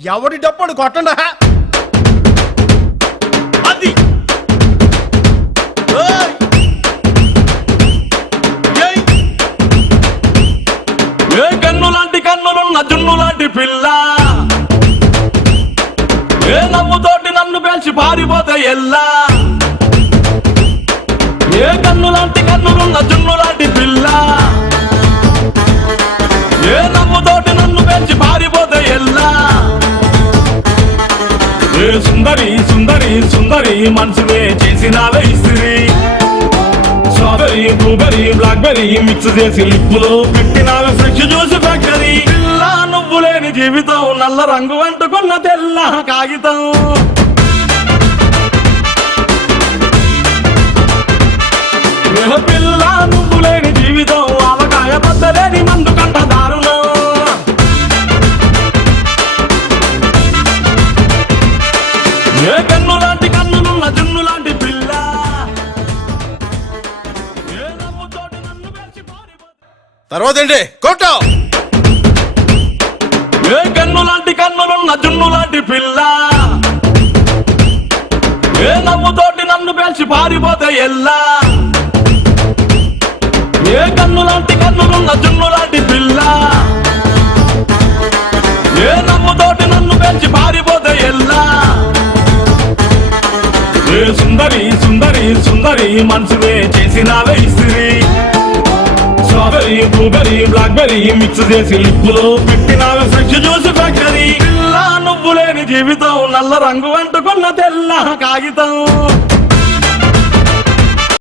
ఎవడి డప్పుడు కొట్టండా అది ఏ కన్ను లాంటి కన్నులున్న జున్ను లాంటి పిల్ల ఏ నమ్ముతోటి నన్ను పేల్చి పారిపోతే ఎల్లా ఏ కన్ను లాంటి కన్నులున్న జున్ను లాంటి పిల్ల ఏ నమ్ముతోటి నన్ను పేల్చి పారిపోతే ఎల్లా ఏ సుందరి సుందరి సుందరి మనసునే చేసినావే ఇస్త్రీ స్ట్రాబెరీ బ్లూబెరీ బ్లాక్బెరీ మిక్స్ చేసి లిప్పులో పెట్టినావే ఫ్రెష్ జ్యూస్ ఫ్యాక్టరీ పిల్ల నువ్వు లేని జీవితం నల్ల రంగు అంటుకున్న తెల్ల కాగితం పిల్ల నువ్వు లేని జీవితం ఆవకాయ బద్దలేని మందు కంట దారుణం ఏ కన్ను లాంటి కన్నులున్న జున్ను లాంటి పిల్ల ఏ నమ్ముతోటి నన్ను పేల్చి పారిపోతే తర్వాత ఏంటి కొట్టు ఏ కన్ను లాంటి కన్నులున్న జున్ను లాంటి పిల్ల ఏ నమ్ముతోటి నన్ను పేల్చి పారిపోతే ఎల్లా ఏ కన్ను లాంటి కన్నులున్న జున్ను లాంటి పిల్ల ఏ నమ్ముతోటి నన్ను పేల్చి పారిపోతే ఎల్లా ఏ సుందరి సుందరి సుందరి మనసునే చేసినావే ఇస్త్రీ స్ట్రాబెరీ బ్లూబెరీ బ్లాక్బెరీ మిక్స్ చేసి లిప్పులో పెట్టినావే ఫ్రెష్ జ్యూస్ ఫ్యాక్టరీ పిల్ల నువ్వు లేని జీవితం నల్ల రంగు అంటుకున్న తెల్ల కాగితం